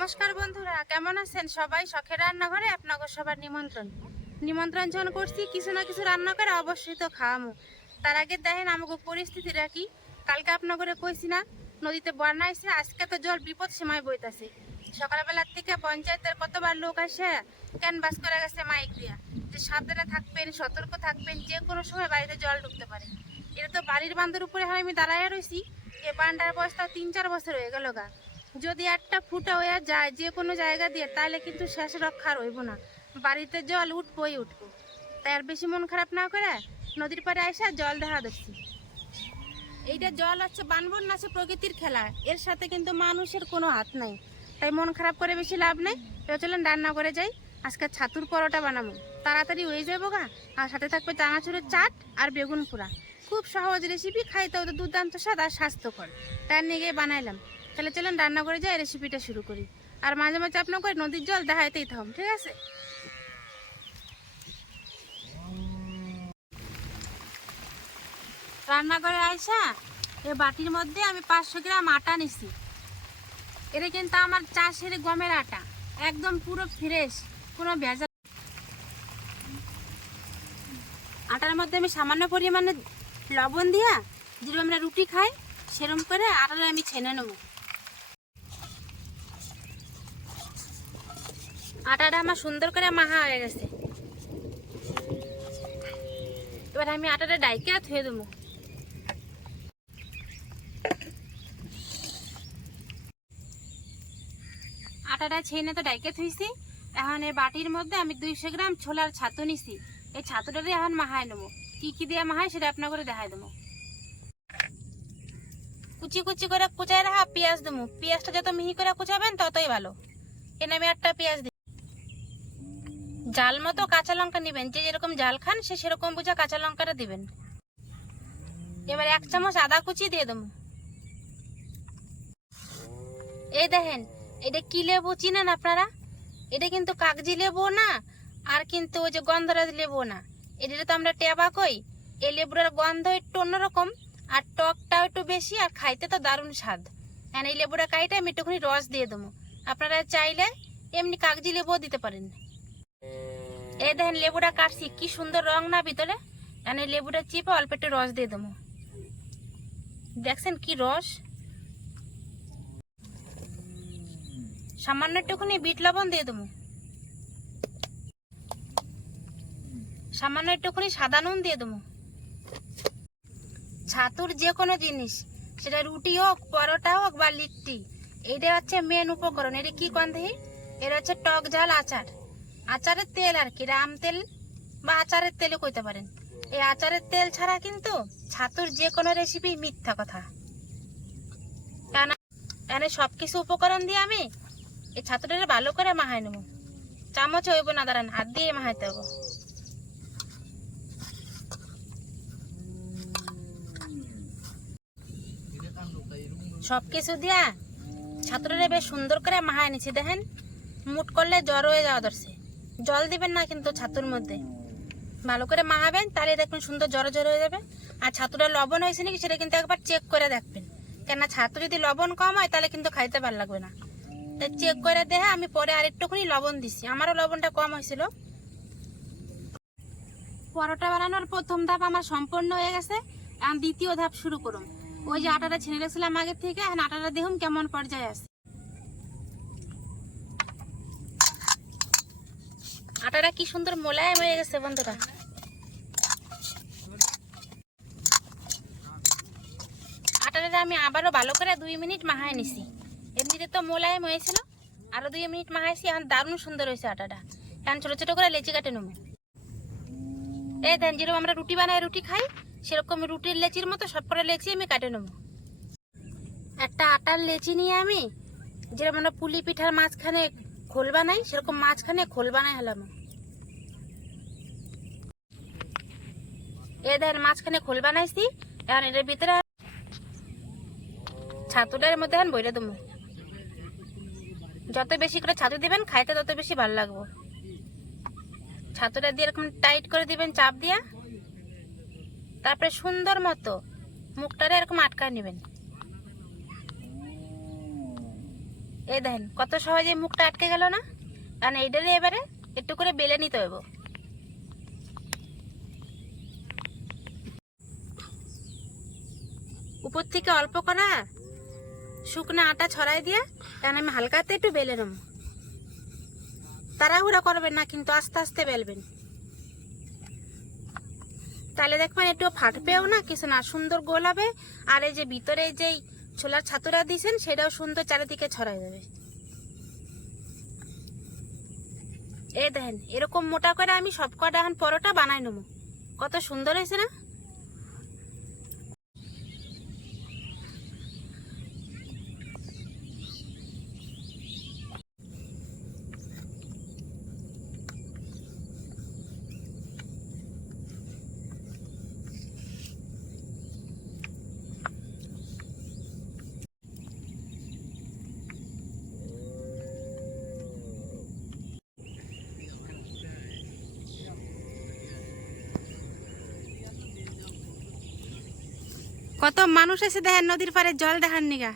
নমস্কার বন্ধুরা, কেমন আছেন সবাই? শখের রান্নাঘরে আপনাকে সবার নিমন্ত্রণ যখন করছি কিছু না কিছু রান্না করে অবশ্যই তো খাওয়ামো। তার আগে দেখেন আমাকে পরিস্থিতিটা কি। কালকে আপনাকে কইছি না নদীতে বন্যা আসছে, আজকে তো জল বিপদ সীমায় বইতাছে। সকালবেলার থেকে পঞ্চায়েতের কতবার লোক আসে ক্যানভাস করে গেছে মাইক দিয়া যে সাবধানে থাকবেন, সতর্ক থাকবেন, যে কোনো সময় বাড়িতে জল ঢুকতে পারে। এটা তো বাড়ির বান্ধের উপরে হয় আমি দাঁড়াইয়া রয়েছি। এ বান্ডার বয়সটা 3-4 বছর হয়ে গেল গা। যদি একটা ফুটা হয়ে যায় যে কোনো জায়গা দিয়ে তাহলে কিন্তু শেষ রক্ষা রইব না, বাড়িতে জল উঠবই উঠবো। তাই আর বেশি মন খারাপ না করে নদীর পাড়ে আইসা জল দেখা দেখছি। এইটা জল হচ্ছে বানবন্যা, আছে প্রকৃতির খেলা, এর সাথে কিন্তু মানুষের কোনো হাত নাই। তাই মন খারাপ করে বেশি লাভ নেই। তো চলেন রান্না করে যাই। আজকে ছাতুর পরোটা বানাবো, তাড়াতাড়ি হয়ে যাবো গা। আর সাথে থাকবে চানাচুরের চাট আর বেগুন পোড়া। খুব সহজ রেসিপি, খাইতেও তো দুর্দান্ত স্বাদ আর স্বাস্থ্যকর, তার নিয়ে বানাইলাম। তাহলে চলেন রান্না করে যাই, রেসিপিটা শুরু করি। আর মাঝে মাঝে আপনাকে নদীর জল দেখাইতেই থাকুন, ঠিক আছে? রান্না করে আইসা এই বাটির মধ্যে আমি 500 গ্রাম আটা নিছি। এটা কিন্তু আমার চাষের গমের আটা, একদম পুরো ফ্রেশ, কোনো ভেজাল। আটার মধ্যে আমি সামান্য পরিমাণে লবণ দিয়া, যেরকম আমরা রুটি খাই সেরকম করে আটাটা আমি ছেনে নেব। আটাটা আমার সুন্দর করে মাখা হয়ে গেছে। এবার আমি আটাটা ডাইকে ধুয়ে দেবো। আটাটা ছেনে তো ডাইকে থুইছি। এখন এই বাটির মধ্যে আমি 200 গ্রাম ছোলার ছাতু নিছি। এই ছাতুটারে এখন মাখাই নেবো। কি কি দিয়ে মাখাই সেটা আপনার করে দেখাই দেবো। কুচি কুচি করে কুচাই রাখা পেঁয়াজ দেবো। পেঁয়াজটা যত মিহি করে কুচাবেন ততই ভালো। এনে আমি একটা পেঁয়াজ দিই। জাল মতো কাঁচা লঙ্কা নিবেন, যে যেরকম জাল খান সে সেরকম বুঝা কাঁচা লঙ্কাটা দিবেন। এবার 1 চামচ আদা কুচি দিয়ে দেবো। এই দেখেন, এটা কি লেবু চিনেন আপনারা? এটা কিন্তু কাগজি লেবু না, আর কিন্তু ওই যে গন্ধরাজ লেবু না। এটা তো আমরা টেবা কই। এই লেবুটার গন্ধ একটু অন্যরকম, আর টকটাও একটু বেশি, আর খাইতে তো দারুণ স্বাদ। হ্যাঁ, এই লেবুটা কাইটে আমি একটুখানি রস দিয়ে দেবো। আপনারা চাইলে এমনি কাগজি লেবুও দিতে পারেন। এই দেখেন লেবুটা কাটছি, কি সুন্দর রং না ভিতরে। এই লেবুটা চিপে অল্প একটু রস দিয়ে দেবো। দেখছেন কি রস। সামান্য একটুখানি বিট লবণ দিয়ে দেবো। সামান্য একটুখানি সাদা নুন দিয়ে দেবো। ছাতুর যে কোনো জিনিস, সেটা রুটি হোক, পরোটা হোক বা লিট্টি, এইটা হচ্ছে মেন উপকরণ। এটা কি গন্ধে? এটা হচ্ছে টক ঝাল আচার, আচারের তেল আর কি, রাম তেল বা আচারের তেলও কইতে পারেন। এই আচারের তেল ছাড়া কিন্তু ছাতুর যে কোনো রেসিপি মিথ্যা কথা। এখানে সবকিছু উপকরণ দিয়ে আমি এই ছাতুটা ভালো করে মাখাই নেবো। চামচ হইব না, দাঁড়ান, হাত দিয়ে মাখাইতে হবো। সবকিছু দিয়া ছাতুটা বেশ সুন্দর করে মাখায় নিচ্ছি। দেখেন মুট করলে জ্বর হয়ে যাওয়া ধরছে। জল দিবেন না কিন্তু ছাতুর মধ্যে, ভালো করে মাখাবেন, তাহলে দেখবেন সুন্দর জ্বর জ্বর হয়ে যাবে। আর ছাতুটা লবণ হয়েছে নাকি সেটা কিন্তু একবার চেক করে দেখবেন, কেননা ছাতু যদি লবণ কম হয় তাহলে কিন্তু খাইতে ভালো লাগবে না। তাই চেক করে দেখে আমি পরে আরেকটুখানি লবণ দিছি, আমারও লবণটা কম হয়েছিল। পরোটা বানানোর প্রথম ধাপ আমার সম্পূর্ণ হয়ে গেছে। এখন দ্বিতীয় ধাপ শুরু করুন। ওই যে আটাটা ছেনে রেখেছিলাম আগের থেকে, এখন আটাটা দেখুন কেমন পর্যায়ে আছে। আটাটা কি সুন্দর মোলায়েম হয়ে গেছে বন্ধুরা। আটাটা আমি আবারও ভালো করে 2 মিনিট মাখায় নিছি। এমনিতে তো মোলায়েম হয়েছিল, আরো 2 মিনিট মাখাইছি। এখন দারুণ সুন্দর হয়েছে আটাটা। এখন ছোট ছোট করে লেচি কাটে নেবো। এই দেন, যেরকম আমরা রুটি বানাই, রুটি খাই, সেরকম রুটির লেচির মতো সব করে লেচি আমি কাটে নেবো। একটা আটার লেচি নিয়ে আমি যেরকম আমরা পুলি পিঠার মাঝখানে খোল বানাই, সেরকম মাঝখানে খোল বানাই হলাম। এই দেন মাঝখানে খোল বানাইছি। এখন এটার ভিতরে ছাতুটার মধ্যে এখন বইরে দেবো। যত বেশি করে ছাতু দিবেন খাইতে তত বেশি ভালো লাগবে। ছাতুটা দিয়ে এরকম টাইট করে দিবেন চাপ দিয়া, তারপরে সুন্দর মতো মুখটারে এরকম আটকায় নেবেন। এই দেখেন কত সহজে মুখটা আটকে গেল না। কারণ এইটারে এবারে একটু করে বেলে নিতে হইব। উপর থেকে অল্প করা শুকনো আটা ছড়াই দিয়া, কারণ আমি হালকাতে একটু বেলে নেব। তাড়াহুড়া করবেন না, কিন্তু আস্তে আস্তে বেলবেন, তাহলে দেখবেন একটু ফাটবেও না, কিছু না, সুন্দর গোল হবে। আর এই যে ভিতরে যেই ছোলার ছাতুরা দিয়েছেন সেটাও সুন্দর চারিদিকে ছড়াই যাবে। এই দেখেন এরকম মোটা করে আমি সব কটা এখন পরোটা বানাই নেবো। কত সুন্দর হয়েছে না। কত মানুষ এসে দেখেন নদীর পাড়ে জল দেখার নিগা।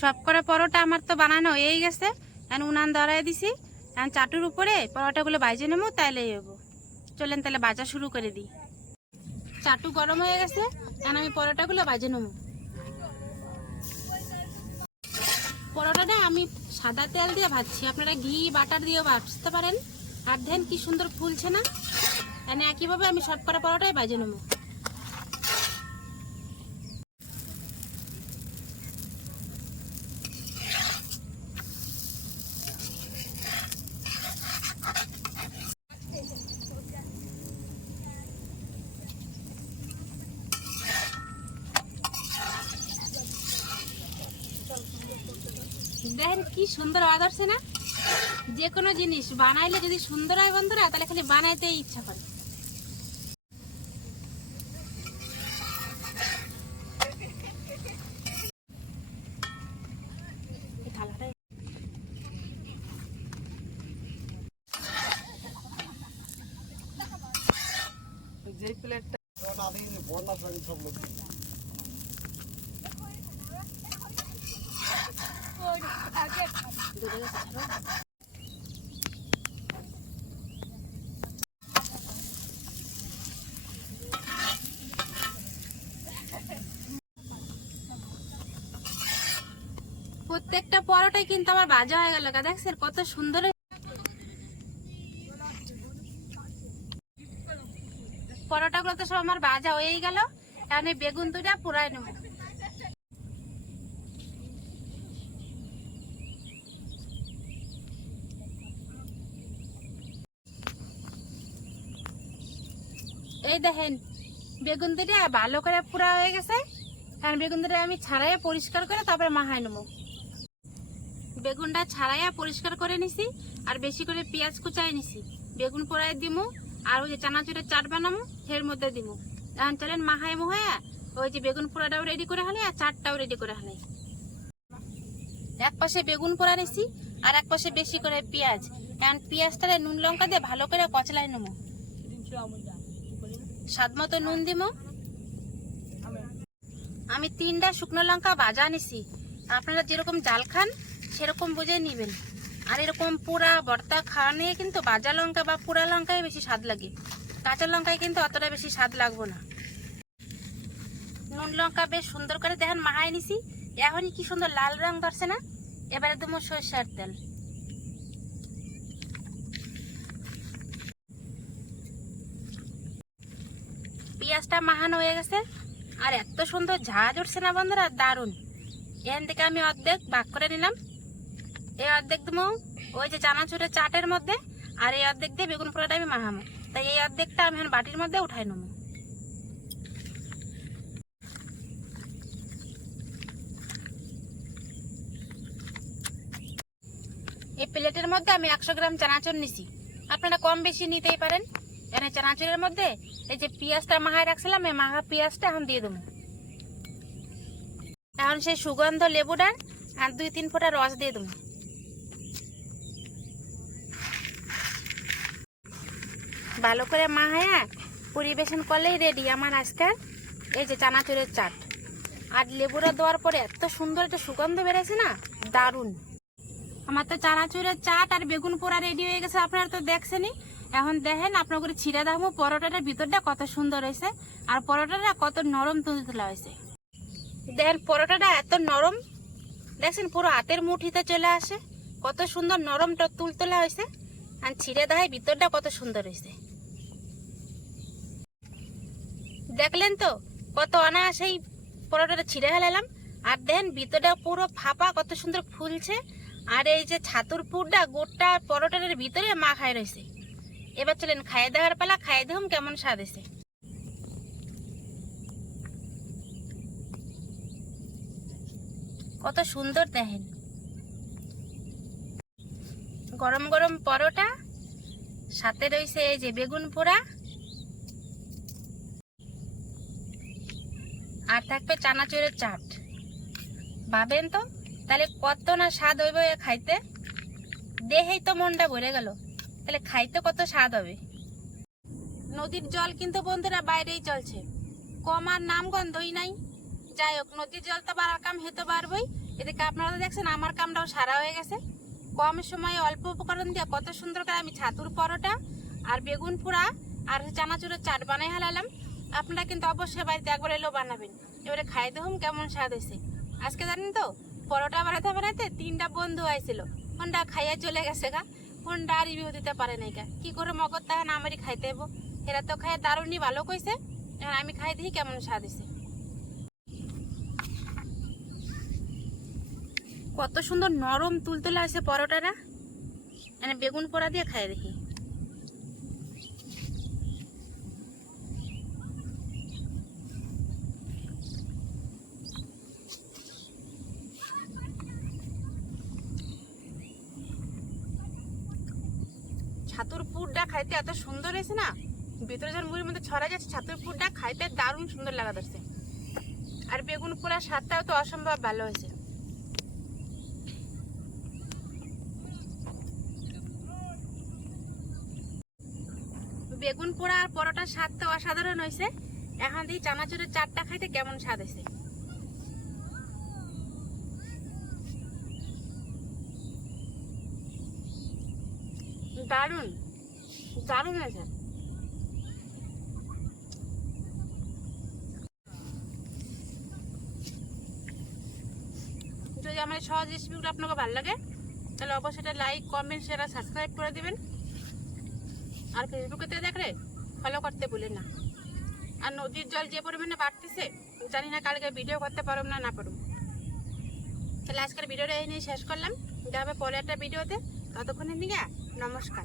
সব করে পরোটা আমার তো বানানো হয়ে গেছে। এখন উনান ধরাই দিছি, এখন চাটুর উপরে পরোটাগুলো ভাজে নেবো, তাইলে হবো। চলেন তাহলে ভাজা শুরু করে দিই। চাটু গরম হয়ে গেছে, এখন আমি পরোটাগুলো ভাজে নেবো। পরোটাটা আমি সাদা তেল দিয়ে ভাজছি, আপনারা ঘি বাটার দিয়েও ভাজতে পারেন। আর দেন কি সুন্দর ফুলছে না। মানে একইভাবে আমি সব করে পরোটাই ভাজে নেবো। দেখেন কি সুন্দর আওয়াজ আসছে না। যে কোনো জিনিস বানাইলে যদি সুন্দর হয় বন্ধুরা, তাহলে খালি বানাইতেই ইচ্ছা করে। প্রত্যেকটা পরোটাই কিন্তু আমার ভাজা হয়ে গেল, দেখছেন কত সুন্দর। পরোটাগুলো তো সব আমার ভাজা হয়েই গেল। এখন এই বেগুন দুটা পুরাই নেব। এই দেখেন বেগুন দুটা ভালো করে পুরা হয়ে গেছে। কারণ বেগুন দুটা আমি ছাড়াইয়া পরিষ্কার করে তারপরে মাখাই নেবো। বেগুনটা ছাড়াইয়া পরিষ্কার করে নিছি, আর বেশি করে পেঁয়াজ কুচাই নিছি। বেগুন পোড়াই দিমু, আর ওই যে চানাচুরের চাট বানামু এর মধ্যে দিমু। এখন চলেন মাখাই মুহাইয়া ওই যে বেগুন পোড়াটাও রেডি করে হালাই, আর চাটটাও রেডি করে হালাই। এক পাশে বেগুন পোড়া নিছি, আর এক পাশে বেশি করে পেঁয়াজ। এখন পেঁয়াজটারে নুন লঙ্কা দিয়ে ভালো করে কচলাই নেবো। স্বাদ মতো নুন দিমু। আমি 3টা শুকনো লঙ্কা ভাজা নিছি। আপনারা যেরকম জাল খান সেরকম বুঝে নিবেন। আর এরকম পোড়া ভর্তা খাওয়া নিয়ে কিন্তু ভাজা লঙ্কা বা পোড়া লঙ্কায় বেশি স্বাদ লাগে, কাঁচা লঙ্কায় কিন্তু অতটা বেশি স্বাদ লাগবে না। নুন লঙ্কা বেশ সুন্দর করে দেখেন মাখাই নিছি। এখনই কি সুন্দর লাল রং ধরছে না। এবারে দেবো সরষের তেল। পেঁয়াজটা মাখানো হয়ে গেছে, আর এত সুন্দর ঝাঁজ উঠছে না বন্ধুরা, দারুণ। এখান থেকে আমি অর্ধেক ভাগ করে নিলাম। এই অর্ধেক দেবো ওই যে চানাচুরের চাটের মধ্যে, আর এই অর্ধেক দিয়ে বেগুন পোড়াটা আমি মাখাবো। তাই এই অর্ধেকটা আমি এখন বাটির মধ্যে উঠাই নেবো। এই প্লেটের মধ্যে আমি 100 গ্রাম চানাচুর নিছি। আপনারা কম বেশি নিতেই পারেন। এখানে চানাচুরের মধ্যে এই যে পেঁয়াজটা মাখায় রাখছিলাম, এই মাখা পেঁয়াজটা এখন দিয়ে দেবো। এখন সেই সুগন্ধ লেবুটার আর 2-3 ফোঁটা রস দিয়ে দেবো। ভালো করে মাখায়া পরিবেশন করলেই রেডি আমার আজকের এই যে চানাচুরের চাট। আর লেবুটা দেওয়ার পরে এত সুন্দর একটা সুগন্ধ বেড়েছে না, দারুণ। আমার তো চানাচুরের চাট আর বেগুন পোড়া রেডি হয়ে গেছে, আপনারা তো দেখছেনই। এখন দেখেন আপনার করে ছিঁড়ে দামো পরোটাটার ভিতরটা কত সুন্দর হয়েছে, আর পরোটাটা কত নরম তুলতুলা হয়েছে। দেখেন পরোটাটা এত নরম, দেখছেন পুরো হাতের মুঠিতে চলে আসে, কত সুন্দর নরম তুলতুলা হয়েছে। আর ছিঁড়ে দেখায় ভিতরটা কত সুন্দর হয়েছে, দেখলেন তো কত অনায়াসেই পরোটাটা ছিঁড়ে ফেলালাম। আর দেখেন ভিতরটা পুরো ফাঁপা, কত সুন্দর ফুলছে। আর এই যে ছাতুর পুরটা গোটা পরোটার ভিতরে মাখায় রয়েছে। এবার চলেন খাইয়ে দেওয়ার পালা, খাইয়ে দেখুন কেমন স্বাদ হয়েছে। কত সুন্দর দেখেন, গরম গরম পরোটা, সাথে রয়েছে এই যে বেগুন পোড়া, আর থাকবে চানাচুরের চাট। ভাবেন তো তাহলে কত না স্বাদ হইব খাইতে, দেখেই তো মনটা ভরে গেল, তাহলে খাইতে কত স্বাদ হবে। নদীর জল কিন্তু বন্ধুরা বাইরেই চলছে, কম আর নাম গন্ধই নাই। যাই হোক, নদীর জল তো বাড়ার কাম হতে পারবই। এদিকে আপনারা তো দেখছেন আমার কামটাও সারা হয়ে গেছে। কম সময়ে অল্প উপকরণ দিয়ে কত সুন্দর করে আমি ছাতুর পরোটা আর বেগুন পোড়া আর চানাচুরের চাট বানাই হালালাম। আপনারা কিন্তু অবশ্যই বাড়িতে একবার এলেও বানাবেন। এবারে খাই দেখুন কেমন স্বাদ হয়েছে। আজকে জানেন তো পরোটা বানাতে বানাতে 3টা বন্ধু আইছিল, কোনটা খাইয়া চলে গেছে গা, কোনটা রিভিউ দিতে পারে নাই গা। কি করে মগজ তাহলে আমারই খাইতে হবো। এরা তো খাই দারুণই ভালো কইছে, এখন আমি খাই দেখি কেমন স্বাদ হয়েছে। কত সুন্দর নরম তুলতুলা আছে পরোটাটা, মানে বেগুন পোড়া দিয়ে খাই দেখি। ছাতুর পুরটা খাইতে এত সুন্দর হয়েছে না, ভিতরে যখন মুড়ির মধ্যে ছড়া যাচ্ছে ছাতুর পুরটা খাইতে দারুণ সুন্দর লাগা ধরছে। আর বেগুন পোড়ার স্বাদটাও তো অসম্ভব ভালো হয়েছে। বেগুন পোড়া আর পরোটার স্বাদটা অসাধারণ হয়েছে। এখন দিয়ে চানাচুরের চাটটা খাইতে কেমন স্বাদ হয়েছে। দারুণ দারুণ হয়েছে। যদি আমার সহজ রেসিপিগুলো আপনাকে ভালো লাগে তাহলে অবশ্যই এটা লাইক কমেন্ট শেয়ার আর সাবস্ক্রাইব করে দিবেন। আর ফেসবুকে দেখলে ফলো করতে ভুলেন না। আর নদীর জল যে পরিমাণে বাড়তেছে জানি না কালকে ভিডিও করতে পারব না পারব। তাহলে আজকের ভিডিওটা এই নিয়ে শেষ করলাম, দেখা হবে পরে একটা ভিডিওতে। ততক্ষণের দিকে নমস্কার।